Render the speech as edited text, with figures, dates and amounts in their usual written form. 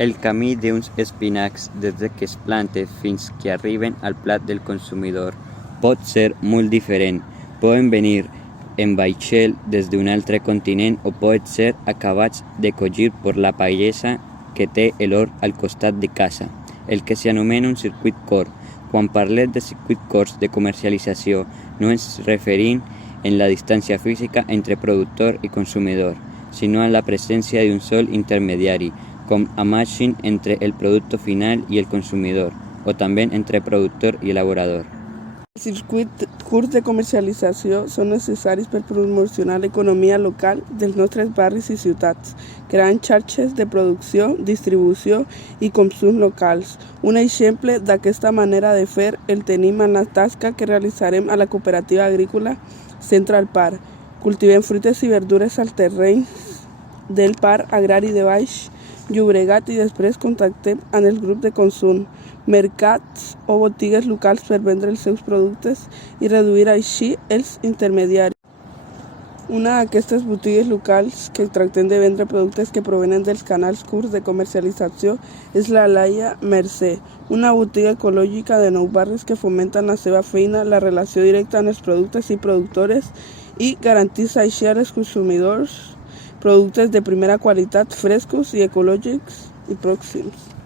El camí d'uns espinacs des que es planta fins que arriben al plat del consumidor pot ser molt diferent. Poden venir en vaixell des d'un altre continent o poden ser acabats de collir per la pagesa que té l'hort al costat de casa, el que s'anomena un circuit cort. Quan parlem de circuit curts de comercialització, no ens referim en la distància física entre productor i consumidor, sinó a la presència d'un sol intermediari, com a màxim entre el producte final i el consumidor, o també entre productor i elaborador. Els circuits curts de comercialització són necessaris per promocionar l'economia local dels nostres barris i ciutats, creant xarxes de producció, distribució i consum locals. Un exemple d'aquesta manera de fer el tenim en la tasca que realitzarem a la cooperativa agrícola Central Park. Cultivem fruites i verdures als terrenys del Parc Agrari de Baix Llobregat i després contactem amb el grup de consum, mercats o botigues locals per vendre els seus productes i reduir així els intermediaris. Una d'aquestes botigues locals que tractem de vendre productes que provenen dels canals curts de comercialització és la Laia Mercè, una botiga ecològica de 9 barris que fomenta en la seva feina la relació directa amb els productes i productores i garanteix així als consumidors productes de primera qualitat, frescos i ecològics i pròxims.